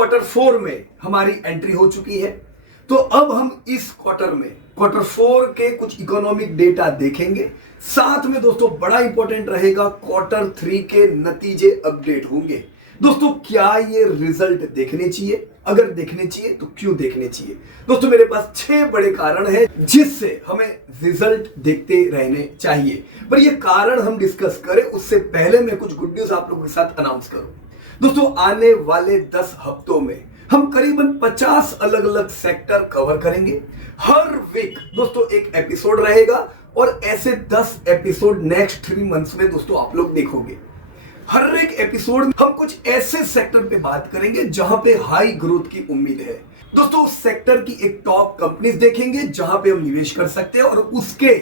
Quarter 4 में हमारी entry हो चुकी है। तो अब हम इस क्वार्टर 4 के कुछ इकोनॉमिक डेटा देखेंगे। साथ में दोस्तों बड़ा इंपॉर्टेंट रहेगा क्वार्टर 3 के नतीजे अपडेट होंगे। दोस्तों क्या ये रिजल्ट देखने चाहिए? अगर देखने चाहिए तो क्यों देखने चाहिए? दोस्तों मेरे पास 6 बड़े कारण हैं जिससे हमें रिजल्ट देखते रहने चाहिए। पर ये कारण हम डिस्कस करें उससे पहले मैं कुछ गुड न्यूज आप लोगों के साथ अनाउंस करूं। दोस्तों आने वाले 10 हफ्तों में हम करीबन 50 अलग अलग सेक्टर कवर करेंगे। हर वीक दोस्तों एक एपिसोड रहेगा और ऐसे 10 एपिसोड नेक्स्ट 3 मंथ्स में दोस्तों आप लोग देखोगे। हर एक एपिसोड में हम कुछ ऐसे सेक्टर पे बात करेंगे जहां पे हाई ग्रोथ की उम्मीद है। दोस्तों उस सेक्टर की एक टॉप कंपनीज देखेंगे जहां पे हम निवेश कर सकते हैं और उसके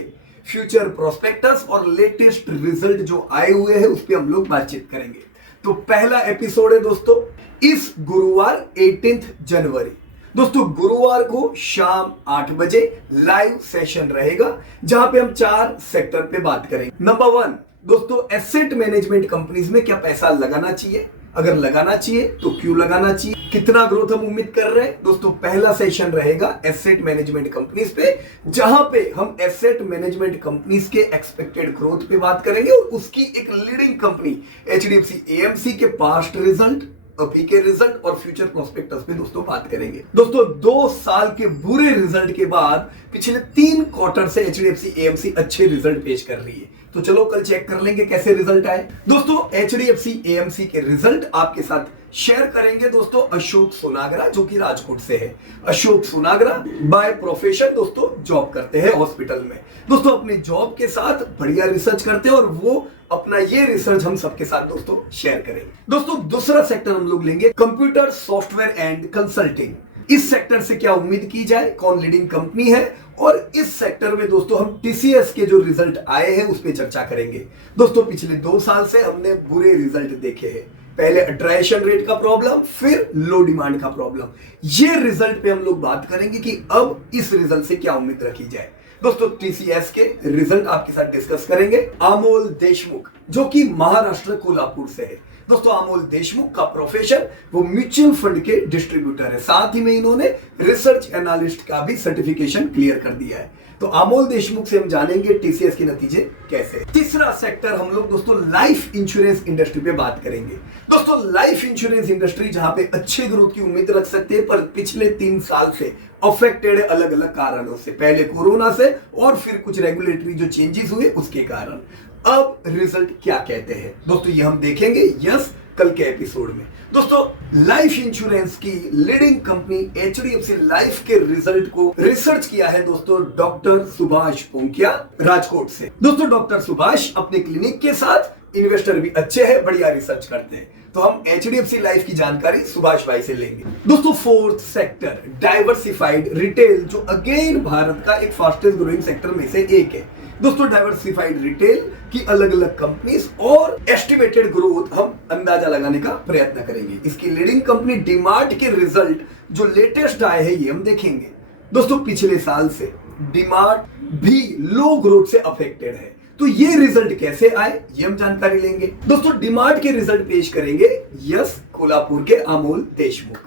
फ्यूचर प्रोस्पेक्टस और लेटेस्ट रिजल्ट जो आए हुए हैं उस पर हम लोग बातचीत करेंगे। तो पहला एपिसोड है दोस्तों इस गुरुवार 18 जनवरी। दोस्तों गुरुवार को शाम 8 बजे लाइव सेशन रहेगा जहां पे हम 4 सेक्टर पे बात करेंगे। नंबर 1 दोस्तों एसेट मैनेजमेंट कंपनीज में क्या पैसा लगाना चाहिए? अगर लगाना चाहिए तो क्यों लगाना चाहिए? कितना ग्रोथ हम उम्मीद कर रहे हैं? दोस्तों पहला सेशन रहेगा एसेट मैनेजमेंट कंपनीज पे जहां पे हम एसेट मैनेजमेंट कंपनीज के एक्सपेक्टेड ग्रोथ पे बात करेंगे और उसकी एक लीडिंग कंपनी एचडीएफसी एएमसी के पास्ट रिजल्ट, अभी के रिजल्ट और फ्यूचर प्रोस्पेक्टस पे दोस्तों बात करेंगे। दोस्तों 2 साल के बुरे रिजल्ट के बाद पिछले 3 क्वार्टर से एचडीएफसी एएमसी अच्छे रिजल्ट पेश कर रही है। तो चलो कल चेक कर लेंगे कैसे रिजल्ट आए। दोस्तों एचडीएफसी एएमसी के रिजल्ट आपके साथ शेयर करेंगे दोस्तों अशोक सोनागरा जो कि राजकोट से है। अशोक सोनागरा बाय प्रोफेशन दोस्तों जॉब करते हैं हॉस्पिटल में। दोस्तों अपनी जॉब के साथ बढ़िया रिसर्च करते हैं और वो अपना ये रिसर्च हम सबके साथ दोस्तों शेयर करेंगे। दोस्तों दूसरा सेक्टर हम लोग लेंगे कंप्यूटर सॉफ्टवेयर एंड कंसल्टिंग। इस सेक्टर से क्या उम्मीद की जाए, कौन लीडिंग कंपनी है और इस सेक्टर में दोस्तों हम टीसीएस के जो रिजल्ट आए हैं उस पर चर्चा करेंगे। दोस्तों पिछले 2 साल से हमने बुरे रिजल्ट देखे हैं। पहले अट्रैक्शन रेट का प्रॉब्लम, फिर लो डिमांड का प्रॉब्लम। ये रिजल्ट पे हम लोग बात करेंगे कि अब इस रिजल्ट से क्या उम्मीद रखी जाए। दोस्तों टीसीएस के रिजल्ट आपके साथ डिस्कस करेंगे। अमोल देशमुख जो कि महाराष्ट्र कोल्हापुर से है। दोस्तों अमोल देशमुख का प्रोफेशन वो म्यूचुअल फंड के डिस्ट्रीब्यूटर है। साथ ही में इन्होंने रिसर्च एनालिस्ट का भी सर्टिफिकेशन क्लियर कर दिया है। तो अमोल देशमुख से हम जानेंगे टीसीएस के नतीजे कैसे। तीसरा सेक्टर हम लोग दोस्तों लाइफ इंश्योरेंस इंडस्ट्री पे बात करेंगे। दोस्तों लाइफ इंश्योरेंस इंडस्ट्री जहां पे अच्छे ग्रोथ की उम्मीद रख सकते हैं पर पिछले 3 साल से अफेक्टेड है अलग अलग कारणों से। पहले कोरोना से और फिर कुछ रेगुलेटरी जो चेंजेस हुए उसके कारण। अब रिजल्ट क्या कहते हैं दोस्तों ये हम देखेंगे यस कल के एपिसोड में। दोस्तों लाइफ इंश्योरेंस की लीडिंग कंपनी एचडीएफसी लाइफ के रिजल्ट को रिसर्च किया है दोस्तों डॉक्टर सुभाष पोंकिया राजकोट से। दोस्तों डॉक्टर सुभाष अपने क्लिनिक के साथ इन्वेस्टर भी अच्छे हैं, बढ़िया रिसर्च करते हैं। तो हम एचडीएफसी लाइफ की जानकारी सुभाष भाई से लेंगे। दोस्तों फोर्थ सेक्टर डाइवर्सिफाइड रिटेल जो अगेन भारत का एक फास्टेस्ट ग्रोइंग सेक्टर में से एक है। दोस्तों डाइवर्सिफाइड रिटेल की अलग अलग कंपनीज और एस्टिमेटेड ग्रोथ हम अंदाजा लगाने का प्रयत्न करेंगे। इसकी लीडिंग कंपनी डीमार्ट के रिजल्ट जो लेटेस्ट आए हैं ये हम देखेंगे। दोस्तों पिछले साल से डीमार्ट भी लो ग्रोथ से अफेक्टेड है। तो ये रिजल्ट कैसे आए ये हम जानकारी लेंगे। दोस्तों डीमार्ट के रिजल्ट पेश करेंगे यस कोल्हापुर के अमोल देशमुख।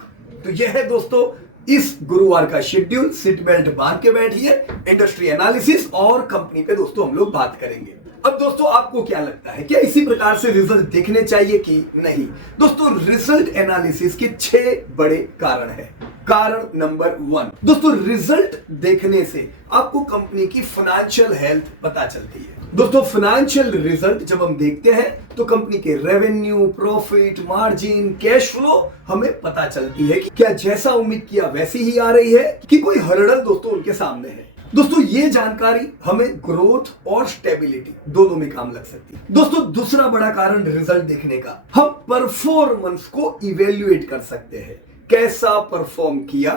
तो यह है दोस्तों इस गुरुवार का शेड्यूल। सीट बेल्ट बांध के बैठिए। इंडस्ट्री एनालिसिस और कंपनी पे दोस्तों हम लोग बात करेंगे। अब दोस्तों आपको क्या लगता है क्या इसी प्रकार से रिजल्ट देखने चाहिए कि नहीं? दोस्तों रिजल्ट एनालिसिस के 6 बड़े कारण हैं। कारण नंबर 1 दोस्तों रिजल्ट देखने से आपको कंपनी की फाइनेंशियल हेल्थ पता चलती है। दोस्तों फाइनेंशियल रिजल्ट जब हम देखते हैं तो कंपनी के revenue, profit, margin, cash flow हमें पता चलती है कि क्या जैसा उम्मीद किया वैसी ही आ रही है कि कोई हर्डल दोस्तों उनके सामने है। दोस्तों ये जानकारी हमें ग्रोथ और स्टेबिलिटी दोनों में काम लग सकती है। दोस्तों दूसरा बड़ा कारण रिजल्ट देखने का हम परफॉर्मेंस को इवेल्युएट कर सकते हैं। कैसा परफॉर्म किया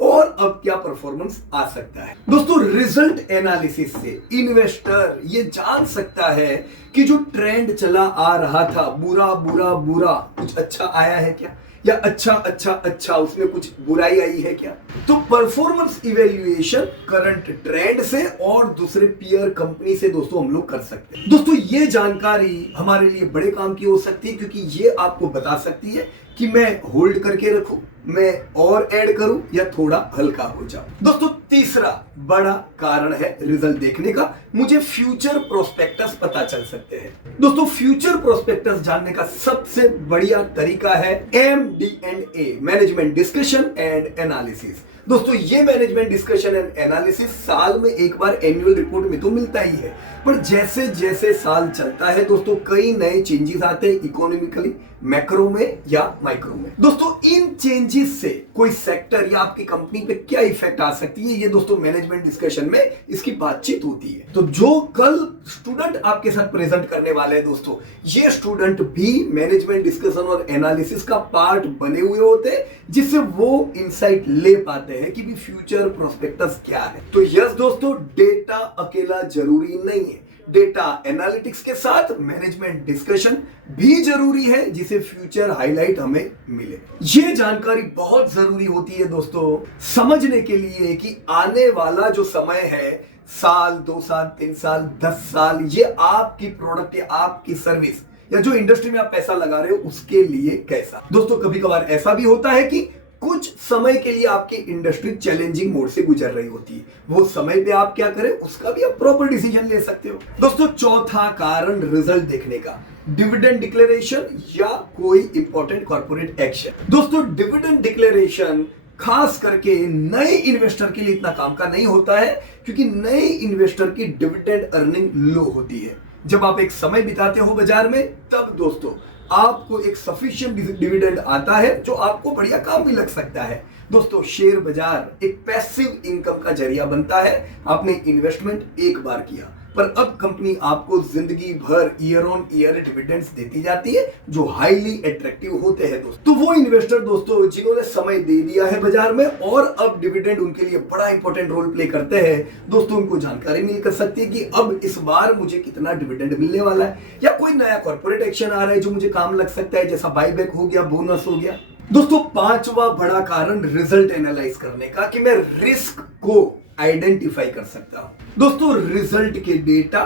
और अब क्या परफॉर्मेंस आ सकता है। दोस्तों रिजल्ट एनालिसिस से इन्वेस्टर ये जान सकता है कि जो ट्रेंड चला आ रहा था बुरा बुरा बुरा कुछ अच्छा आया है क्या या अच्छा अच्छा अच्छा उसमें कुछ बुराई आई है क्या। तो परफॉर्मेंस इवेल्युएशन करंट ट्रेंड से और दूसरे पीयर कंपनी से दोस्तों हम लोग कर सकते हैं। दोस्तों ये जानकारी हमारे लिए बड़े काम की हो सकती है क्योंकि ये आपको बता सकती है कि मैं होल्ड करके रखूं, मैं और ऐड करूं या थोड़ा हल्का हो जाऊं। दोस्तों तीसरा बड़ा कारण है रिजल्ट देखने का, मुझे फ्यूचर प्रोस्पेक्टस पता चल सकते हैं। दोस्तों फ्यूचर प्रोस्पेक्टस जानने का सबसे बढ़िया तरीका है MD&A, management discussion and analysis. दोस्तों ये मैनेजमेंट डिस्कशन एंड एनालिसिस साल में एक बार एनुअल रिपोर्ट में तो मिलता ही है, पर जैसे जैसे साल चलता है दोस्तों कई नए चेंजेस आते हैं इकोनॉमिकली, मैक्रो में या माइक्रो में। दोस्तों इन चेंजेस से कोई सेक्टर या आपकी कंपनी पे क्या इफेक्ट आ सकती है, ये दोस्तों मैनेजमेंट डिस्कशन में इसकी बातचीत होती है। तो जो कल स्टूडेंट आपके साथ प्रेजेंट करने वाले हैं दोस्तों, ये स्टूडेंट भी मैनेजमेंट डिस्कशन और एनालिसिस का पार्ट बने हुए होते हैं, जिससे वो इंसाइट ले पाते हैं कि भी फ्यूचर प्रोस्पेक्टस क्या है। तो यस दोस्तों, डेटा अकेला जरूरी नहीं है, डेटा एनालिटिक्स के साथ मैनेजमेंट डिस्कशन भी जरूरी है, जिसे फ्यूचर हाईलाइट हमें मिले। ये जानकारी बहुत जरूरी होती है दोस्तों समझने के लिए कि आने वाला जो समय है, साल, 2 साल, 3 साल, 10 साल, ये आपकी प्रोडक्ट या आपकी सर्विस या जो इंडस्ट्री में आप पैसा लगा रहे हो उसके लिए कैसा। दोस्तों कभी कभार ऐसा भी होता है कि कुछ समय के लिए आपकी इंडस्ट्री चैलेंजिंग मोड से गुजर रही होती है, वो समय पे आप क्या करें उसका भी आप प्रॉपर डिसीजन ले सकते हो। दोस्तों चौथा कारण रिजल्ट देखने का, डिविडेंड डिक्लेरेशन या कोई इंपॉर्टेंट कॉर्पोरेट एक्शन। दोस्तों डिविडेंड डिक्लेरेशन खास करके नए इन्वेस्टर के लिए इतना काम का नहीं होता है, क्योंकि नए इन्वेस्टर की डिविडेंड अर्निंग लो होती है। जब आप एक समय बिताते हो बाजार में, तब दोस्तों आपको एक सफिशिएंट डिविडेंड आता है जो आपको बढ़िया काम भी लग सकता है। दोस्तों शेयर बाजार एक पैसिव इनकम का जरिया बनता है। आपने इन्वेस्टमेंट एक बार किया, पर अब कंपनी आपको जिंदगी भर ईयर ऑन ईयर डिविडेंड्स देती जाती है जो हाईली अट्रैक्टिव होते हैं दोस्तों। तो वो इन्वेस्टर दोस्तों जिन्होंने समय दे दिया है बाजार में और अब डिविडेंड उनके लिए बड़ा इंपॉर्टेंट रोल प्ले करते हैं दोस्तों, उनको जानकारी मिल कर सकती है कि अब इस बार मुझे कितना डिविडेंड मिलने वाला है, या कोई नया कॉर्पोरेट एक्शन आ रहा है जो मुझे काम लग सकता है, जैसा बाईबैक हो गया, बोनस हो गया। दोस्तों पांचवा बड़ा कारण रिजल्ट एनालाइज करने का, कि मैं रिस्क को आइडेंटिफाई कर सकता हूं। दोस्तों रिजल्ट के डेटा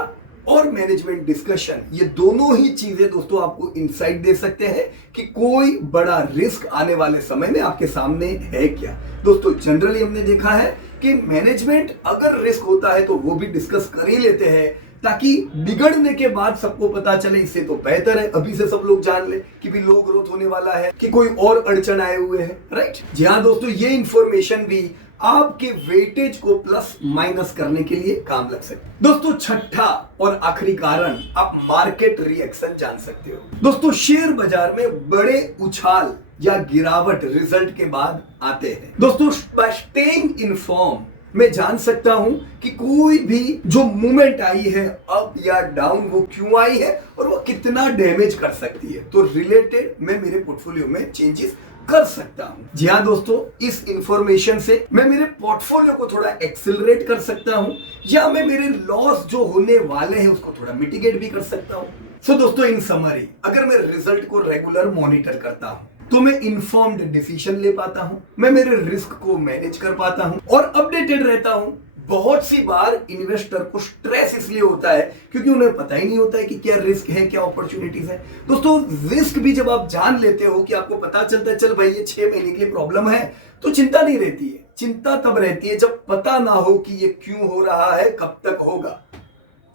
और मैनेजमेंट डिस्कशन, ये दोनों ही चीजें दोस्तों आपको इंसाइट दे सकते हैं कि कोई बड़ा रिस्क आने वाले समय में आपके सामने है क्या। दोस्तों जनरली हमने देखा है कि मैनेजमेंट अगर रिस्क होता है तो वो भी डिस्कस कर ही लेते हैं, ताकि बिगड़ने के बाद सबको पता चले। इससे तो बेहतर है अभी से सब लोग जान ले कि भी लो ग्रोथ होने वाला है, कि कोई और अड़चन आए हुए हैं, राइट। जी हाँ दोस्तों, ये इंफॉर्मेशन भी आपके वेटेज को प्लस माइनस करने के लिए काम लग सकते हैं। दोस्तों छठा और आखिरी कारण, आप मार्केट रिएक्शन जान सकते हो। दोस्तों शेयर बाजार में बड़े उछाल या गिरावट रिजल्ट के बाद आते हैं। दोस्तों बाय स्टेइंग इन्फॉर्म मैं जान सकता हूं कि कोई भी जो मूवमेंट आई है अप या डाउन, वो क्यों आई है और वो कितना डैमेज कर सकती है, तो रिलेटेड मैं मेरे पोर्टफोलियो में चेंजेस कर सकता हूं। जी हाँ दोस्तों, इस इंफॉर्मेशन से मैं मेरे पोर्टफोलियो को थोड़ा एक्सेलरेट कर सकता हूं, या मैं मेरे लॉस जो होने वाले हैं उसको थोड़ा मिटिगेट भी कर सकता हूं। सो दोस्तों इन समरी, अगर मैं रिजल्ट को रेगुलर मॉनिटर करता हूं तो मैं इन्फॉर्म्ड डिसीजन ले पाता हूं, मैं मेरे रिस्क को मैनेज कर पाता हूं और अपडेटेड रहता हूं। बहुत सी बार इन्वेस्टर को स्ट्रेस इसलिए होता है क्योंकि उन्हें पता ही नहीं होता है कि क्या रिस्क है, क्या अपॉर्चुनिटीज है। दोस्तों रिस्क भी जब आप जान लेते हो, कि आपको पता चलता है चल भाई ये 6 महीने के लिए प्रॉब्लम है, तो चिंता नहीं रहती है। चिंता तब रहती है जब पता ना हो कि ये क्यों हो रहा है, कब तक होगा।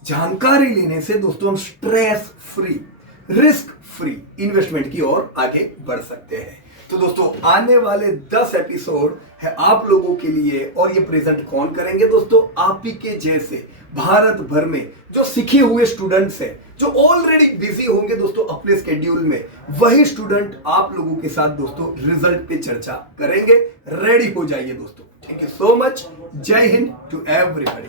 जानकारी लेने से दोस्तों हम stress free, risk free investment की ओर आगे बढ़ सकते हैं। तो दोस्तों आने वाले 10 एपिसोड है आप लोगों के लिए, और ये प्रेजेंट कौन करेंगे दोस्तों, आप ही के जैसे भारत भर में जो सीखे हुए स्टूडेंट्स हैं, जो ऑलरेडी बिजी होंगे दोस्तों अपने स्केड्यूल में, वही स्टूडेंट आप लोगों के साथ दोस्तों रिजल्ट पे चर्चा करेंगे। रेडी हो जाइए दोस्तों। Thank you so much. जय हिंद टू एवरीबॉडी।